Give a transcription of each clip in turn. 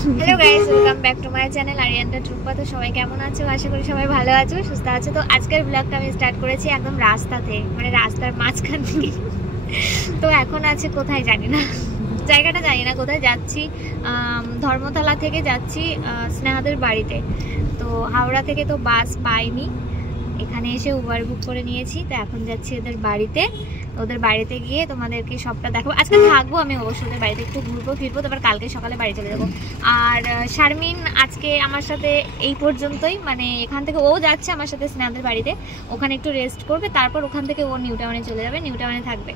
Hello guys, welcome back to my channel আরিয়ান্টা ট্রুপা। তো সবাই কেমন আছো? আশা করি সবাই ভালো আছো, সুস্থ আছো। তো আজকের ব্লগটা আমি স্টার্ট করেছি একদম রাস্তাতে, মানে রাস্তার মাঝখান থেকে। তো এখন আছে কোথায় জানি না, জায়গাটা জানি না, কোথায় যাচ্ছি। ধর্মতলা থেকে যাচ্ছি স্নেহাদের বাড়িতে। তো হাওড়া থেকে তো বাস পাইনি, এখানে এসে উবার বুক করে নিয়েছি। তো এখন যাচ্ছি ওদের বাড়িতে। ওদের বাড়িতে গিয়ে তোমাদেরকে সবটা দেখাবো। আজকে থাকবো আমি অবশ্যই ওদের বাড়িতে, একটু ঘুরবো ফিরবো, তারপর কালকে সকালে বাড়ি চলে যাবো। আর শারমিন আজকে আমার সাথে এই পর্যন্তই, মানে এখান থেকে ও যাচ্ছে আমার সাথে স্নেহাদের বাড়িতে, ওখানে একটু রেস্ট করবে, তারপর ওখান থেকে ও নিউ টাউনে চলে যাবে, নিউ টাউনে থাকবে।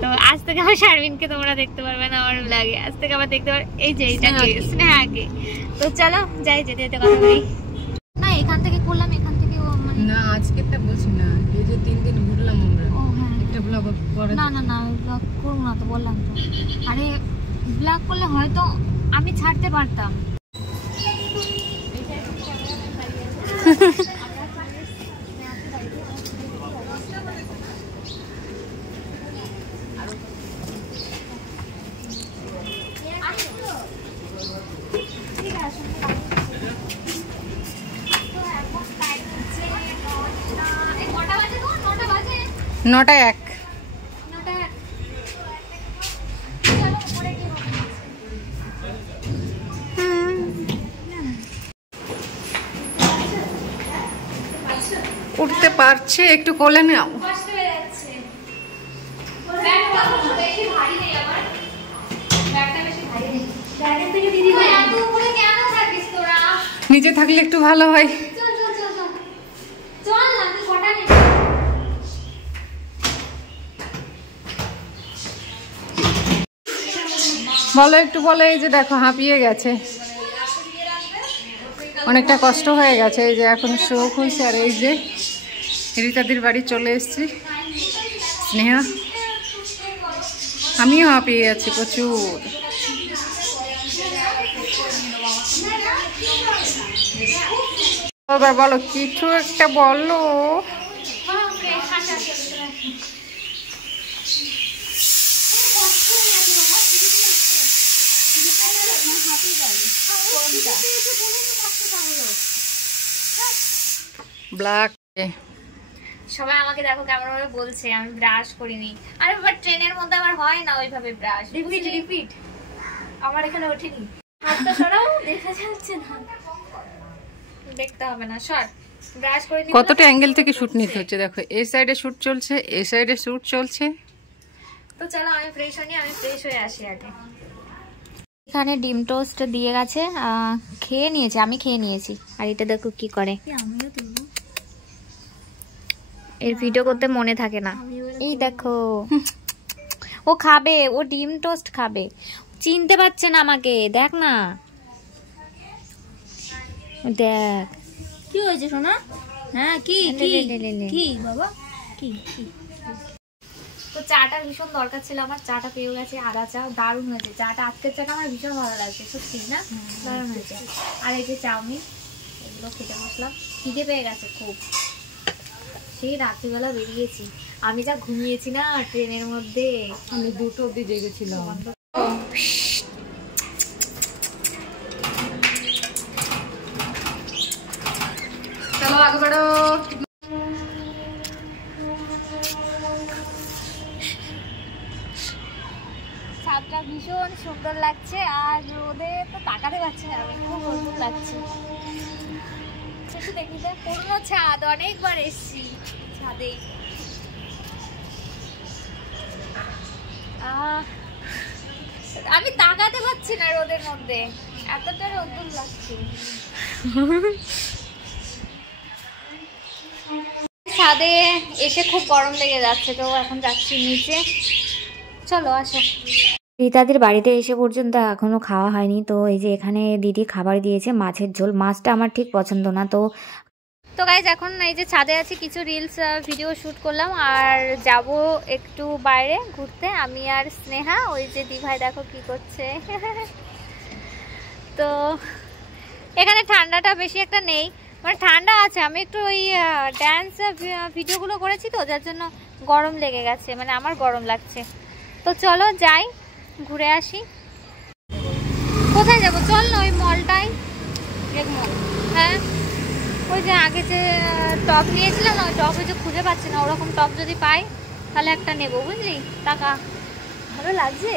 তো আজ থেকে আমার শারমিনকে তোমরা দেখতে পারবে না আমার ব্লগে, আজ থেকে আবার দেখতে পারবে এই যে এইটাকে, স্নেহাকে। তো চলো যাই, যেতে যেতে কথা বলি। না এখান থেকে করলাম, এখান থেকে না আজকেরটা বলছি না, এই যে 3 দিন ঘুরলাম আমরা। ও হ্যাঁ, একটা ব্লগ করে না না না ব্লগ করব না তো, বললাম তো। আরে ব্লগ করলে হয়তো আমি ছাড়তে পারতাম। নটা এক। উঠতে পারছে, একটু কোলে নাও। নিচে থাকলে একটু ভালো হয়। বলো একটু, বলো। এই যে দেখো হাঁপিয়ে গেছে, অনেকটা কষ্ট হয়ে গেছে। এই যে এখন শো খুলছে। আর এই যে রিতাদির বাড়ি চলে এসেছি। স্নেহা, আমিও হাঁপিয়ে গেছি প্রচুর। এবার বলো, কিছু একটা বলো। ব্ল্যাক সবাই আমাকে দেখো কেমন ভাবে বলছে আমি ব্রাশ করিনি। আরে বাবা, ট্রেনের মধ্যে আমার হয় না ওইভাবে ব্রাশ। রিপিট আমার এখানে ওঠেনি। হাতটা সরাও, দেখা যাচ্ছে না। দেখতে হবে না, শর্ট ব্রাশ করিনি। কতটা অ্যাঙ্গেল থেকে শুট নিতে হচ্ছে দেখো। এই সাইডে শুট চলছে, এই সাইডে শুট চলছে। তো চলো আমি ফ্রেশ হইনি, আমি ফ্রেশ হয়ে আসি আগে। এখানে ডিম টোস্ট দিয়ে গেছে, খেয়ে নিয়েছি, আমি খেয়ে নিয়েছি। আর এটা দেখো কি করে, এর ভিডিও করতে মনে থাকে না। এই দেখো ও খাবে, ও ডিম টোস্ট খাবে, চিনতে পারছে না আমাকে। দেখ না, দেখ কি হয়েছে সোনা? হ্যাঁ কি কি বাবা কি? তো চাটা ভীষণ দরকার ছিল আমার, চাটা পেয়ে গেছে। আদা চা দারুণ হয়েছে চাটা, আজকের চাটা আমার ভীষণ ভালো লাগছে সত্যি না, দারুণ হয়েছে। আর এই যে চাউমিন, এগুলো খেতে বসলাম, খিদে পেয়ে গেছে খুব। সেই রাত্রিবেলা বেরিয়েছি, আমি যা ঘুমিয়েছি না ট্রেনের মধ্যে, আমি 2টো অবধি জেগেছিলাম। চলো আগে বাড়ো। ছাদটা ভীষণ সুন্দর লাগছে, আর রোদে তো তাকাতে পারছি না, আমি খুব রোদ লাগছে। দেখি পুরনো ছাদ, অনেকবার এসছি ছাদে। আমি তাকাতে পারছি না রোদের মধ্যে, এতটা রোদ্দুর লাগছে। ছাদে এসে খুব গরম লেগে যাচ্ছে, তো এখন যাচ্ছি নিচে। চলো আসো। রীতাদির বাড়িতে এসে পর্যন্ত এখনো খাওয়া হয়নি। তো এই যে এখানে দিদি খাবার দিয়েছে, মাছের ঝোল। মাছটা আমার ঠিক পছন্দ না। তো গাইজ এখন এই যে ছাদে আছি, কিছু রিলস ভিডিও শ্যুট করলাম, আর যাব একটু বাইরে ঘুরতে আমি আর স্নেহা। ওই যে দিভাই দেখো কি করছে। তো এখানে ঠান্ডাটা বেশি একটা নেই, মানে ঠান্ডা আছে। আমি একটু ওই ড্যান্স ভিডিওগুলো করেছি তো, যার জন্য গরম লেগে গেছে, মানে আমার গরম লাগছে। তো চলো যাই, ঘুরে আসি। কোথায় যাবো? চল না ওই মলটায়। হ্যাঁ, ওই যে আগে যে টপ নিয়েছিলাম না, ওই টপ ওই যে খুঁজে পাচ্ছি না, ওরকম টপ যদি পাই তাহলে একটা নেবো, বুঝলি? টাকা ভালো লাগছে।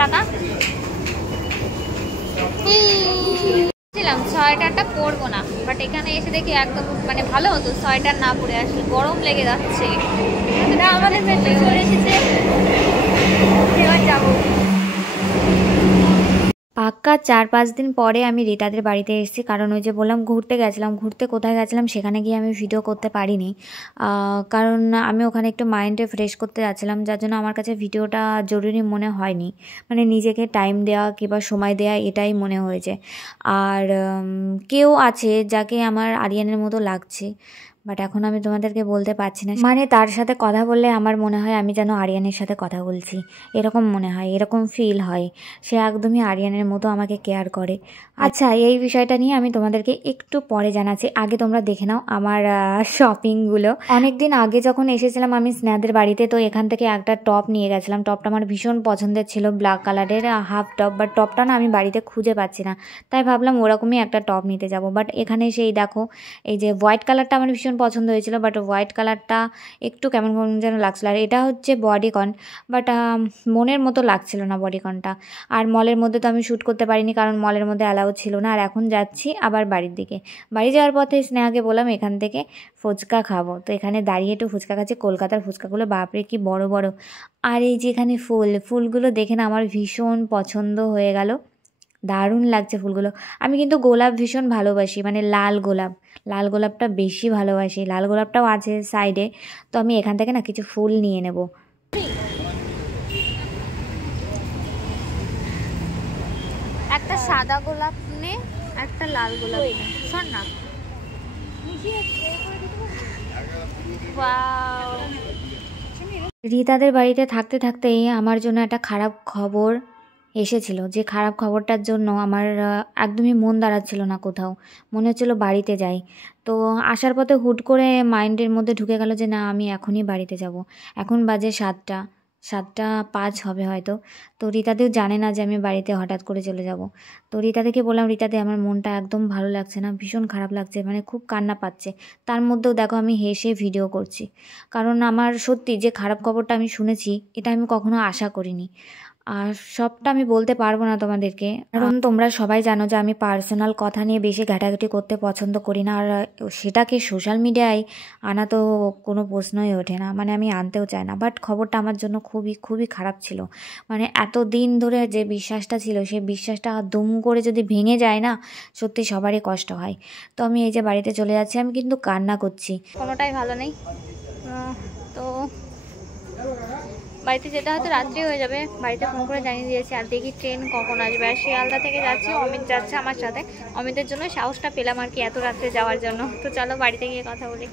টাকা সোয়েটারটা পরবো না, বাট এখানে এসে দেখি একদম মানে ভালো হতো সোয়েটার না পরে আসলে, গরম লেগে যাচ্ছে। আমাদের মেট্রো চলে এসেছে, যাবো। পাক্কা 4-5 দিন পরে আমি রিতাদের বাড়িতে এসেছি, কারণ ওই যে বললাম ঘুরতে গেছিলাম। ঘুরতে কোথায় গেছিলাম সেখানে গিয়ে আমি ভিডিও করতে পারিনি, কারণ আমি ওখানে একটু মাইন্ডে ফ্রেশ করতে যাচ্ছিলাম, যার জন্য আমার কাছে ভিডিওটা জরুরি মনে হয়নি। মানে নিজেকে টাইম দেওয়া কিংবা সময় দেওয়া এটাই মনে হয়েছে। আর কেউ আছে যাকে আমার আরিয়ানের মতো লাগছে, বাট এখন আমি তোমাদেরকে বলতে পারছি না। মানে তার সাথে কথা বললে আমার মনে হয় আমি যেন আরিয়ানের সাথে কথা বলছি, এরকম মনে হয়, এরকম ফিল হয়। সে একদমই আরিয়ানের মতো আমাকে কেয়ার করে। আচ্ছা, এই বিষয়টা নিয়ে আমি তোমাদেরকে একটু পরে জানাচ্ছি, আগে তোমরা দেখে নাও আমার শপিংগুলো। অনেকদিন আগে যখন এসেছিলাম আমি স্নেহাদের বাড়িতে, তো এখান থেকে একটা টপ নিয়ে গেছিলাম। টপটা আমার ভীষণ পছন্দের ছিল, ব্ল্যাক কালারের হাফ টপ, বাট টপটা না আমি বাড়িতে খুঁজে পাচ্ছি না, তাই ভাবলাম ওরকমই একটা টপ নিতে যাব। বাট এখানে সেই দেখো, এই যে হোয়াইট কালারটা আমার ভীষণ পছন্দ হয়েছিল, বাট হোয়াইট কালারটা একটু কেমন কেমন যেন লাগছিল। আর এটা হচ্ছে বডিকন, বাট মনের মতো লাগছিল না বডিকনটা। আর মলের মধ্যে তো আমি শ্যুট করতে পারিনি, কারণ মলের মধ্যে অ্যালাউ ছিল না। আর এখন যাচ্ছি আবার বাড়ির দিকে। বাড়ি যাওয়ার পথে স্নেহাকে বললাম এখান থেকে ফুচকা খাবো, তো এখানে দাঁড়িয়ে একটু ফুচকা খাচ্ছি। কলকাতার ফুচকাগুলো বাপরে কি বড় বড়। আর এই যে এখানে ফুলগুলো দেখে না আমার ভীষণ পছন্দ হয়ে গেল, দারুণ লাগছে ফুলগুলো। আমি কিন্তু গোলাপ ভীষণ ভালোবাসি, মানে লাল গোলাপটা বেশি ভালোবাসি। লাল গোলাপটাও আছে সাইডে, তো আমি এখান থেকে না কিছু ফুল নিয়ে নেব। একটা সাদা গোলাপ নে, একটা লাল গোলাপ নে। শোন না, রিতাদের বাড়িতে থাকতে থাকতেই আমার জন্য একটা খারাপ খবর এসেছিল, যে খারাপ খবরটার জন্য আমার একদমই মন দাঁড়াচ্ছিল না কোথাও, মনে হচ্ছিলো বাড়িতে যাই। তো আসার পথে হুট করে মাইন্ডের মধ্যে ঢুকে গেল যে না আমি এখনই বাড়িতে যাব। এখন বাজে 7:05 হবে হয়তো। তো রিতাদিও জানে না যে আমি বাড়িতে হঠাৎ করে চলে যাব। তো রিতাদিকে বললাম, রিতাদি আমার মনটা একদম ভালো লাগছে না, ভীষণ খারাপ লাগছে, মানে খুব কান্না পাচ্ছে। তার মধ্যেও দেখো আমি হেসে ভিডিও করছি, কারণ আমার সত্যি যে খারাপ খবরটা আমি শুনেছি এটা আমি কখনো আশা করিনি। আর সবটা আমি বলতে পারবো না তোমাদেরকে, কারণ তোমরা সবাই জানো যে আমি পার্সোনাল কথা নিয়ে বেশি ঘাটাঘাটি করতে পছন্দ করি না। আর সেটাকে সোশ্যাল মিডিয়ায় আনা তো কোনো প্রশ্নই ওঠে না, মানে আমি আনতেও চাই না। বাট খবরটা আমার জন্য খুবই খুবই খারাপ ছিল। মানে এতদিন ধরে যে বিশ্বাসটা ছিল, সেই বিশ্বাসটা দুম করে যদি ভেঙে যায় না, সত্যি সবারই কষ্ট হয়। তো আমি এই যে বাড়িতে চলে যাচ্ছি, আমি কিন্তু কান্না করছি, কোনোটাই ভালো নেই। তো বাড়িতে যেতে হয়তো রাত্রি হয়ে যাবে, বাড়িতে ফোন করে জানিয়ে দিয়েছি। আর দেখি ট্রেন কখন আসবে। আর শিয়ালদা থেকে যাচ্ছি, অমিত যাচ্ছে আমার সাথে। অমিতের জন্য সাহসটা পেলাম আর কি এত রাত্রে যাওয়ার জন্য। তো চলো বাড়িতে গিয়ে কথা বলি।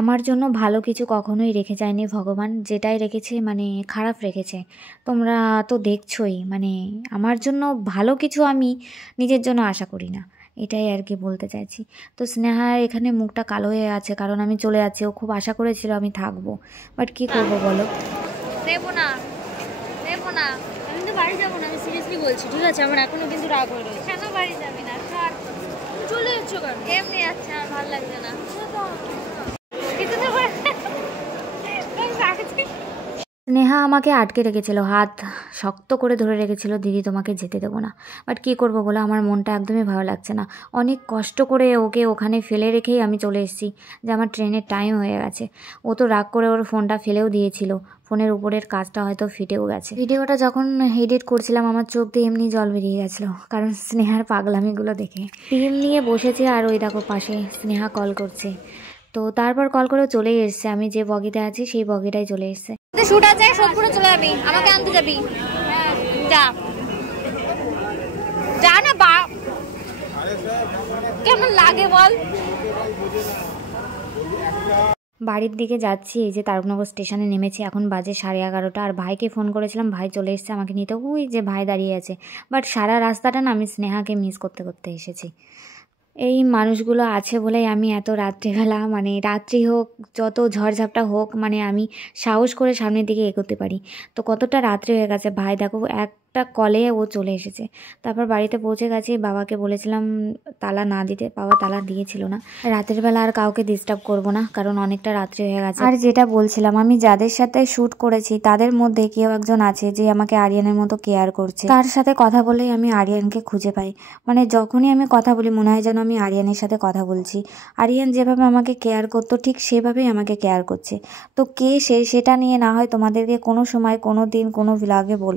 আমার জন্য ভালো কিছু কখনোই রেখে যায়নি ভগবান, যেটাই রেখেছে মানে খারাপ রেখেছে। তোমরা তো দেখছোই, মানে আমার জন্য ভালো কিছু আমি নিজের জন্য আশা করি না, এটাই আর কি বলতে চাইছি। তো স্নেহার এখানে মুখটা কালো হয়ে আছে, কারণ আমি চলে যাচ্ছি। ও খুব আশা করেছিল আমি থাকবো, বাট কি করবো বলো। দেবো না, আমি তো বাড়ি যাবো না, আমি সিরিয়াসলি বলছি, ঠিক আছে? আমার এখনো কিন্তু রাগ হয়ে রয়েছে। কেন বাড়ি যাবি না? চলে যাচ্ছ কেন? এমনি যাচ্ছে, আর ভালো লাগছে না। স্নেহা আমাকে আটকে রেখেছিল, হাত শক্ত করে ধরে রেখেছিল, দিদি তোমাকে যেতে দেবো না। বাট কী করবো বলো, আমার মনটা একদমই ভালো লাগছে না। অনেক কষ্ট করে ওকে ওখানে ফেলে রেখেই আমি চলে এসেছি, যে আমার ট্রেনের টাইম হয়ে গেছে। ও তো রাগ করে ওর ফোনটা ফেলেও দিয়েছিল, ফোনের উপরের কাজটা হয়তো ফেটেও গেছে। ভিডিওটা যখন এডিট করছিলাম আমার চোখ দিয়ে এমনি জল বেরিয়ে গেছিলো, কারণ স্নেহার পাগলামিগুলো দেখে। টিম নিয়ে বসেছে, আর ওই দেখো পাশে স্নেহা কল করছে। তো তারপর কল করে চলেই এসছে, আমি যে বগিতে আছি সেই বগিটাই চলে এসছে। শুট আছে, সোদপুরে চলে যাবি, আমাকে আনতে যাবি। যা না, কেমন লাগে বল? বাড়ির দিকে যাচ্ছি, এই যে তারকনগর স্টেশনে নেমেছি, এখন বাজে 11:30। আর ভাইকে ফোন করেছিলাম, ভাই চলে এসেছে আমাকে নিতে, ওই যে ভাই দাঁড়িয়ে আছে। বাট সারা রাস্তাটা না আমি স্নেহাকে মিস করতে করতে এসেছি। এই মানুষগুলো আছে বলেই আমি এত রাত্রিবেলা, মানে রাত্রি হোক যত ঝড়ঝাপটা হোক, মানে আমি সাহস করে সামনের দিকে এগোতে পারি। তো কতটা রাত্রি হয়ে গেছে, ভাই দেখো একটা কলে ও চলে এসেছে। তারপর বাড়িতে পৌঁছে গেছি, বাবাকে বলেছিলাম তালা না দিতে, বাবা তালা দিয়েছিল না। রাতের বেলা আর কাউকে ডিস্টার্ব করব না, কারণ অনেকটা রাত্রি হয়ে গেছে। আর যেটা বলছিলাম, আমি যাদের সাথে শ্যুট করেছি তাদের মধ্যে কেউ একজন আছে যে আমাকে আরিয়ানের মতো কেয়ার করছে। তার সাথে কথা বলেই আমি আরিয়ানকে খুঁজে পাই। মানে যখনই আমি কথা বলি মনে হয় যেন আমি আরিয়ানের সাথে কথা বলছি। আরিয়ান যেভাবে আমাকে কেয়ার করতো ঠিক সেভাবেই আমাকে কেয়ার করছে। তো কে সেটা নিয়ে না হয় তোমাদেরকে কোনো সময় কোনো দিন কোনো ভ্লগে বলবো।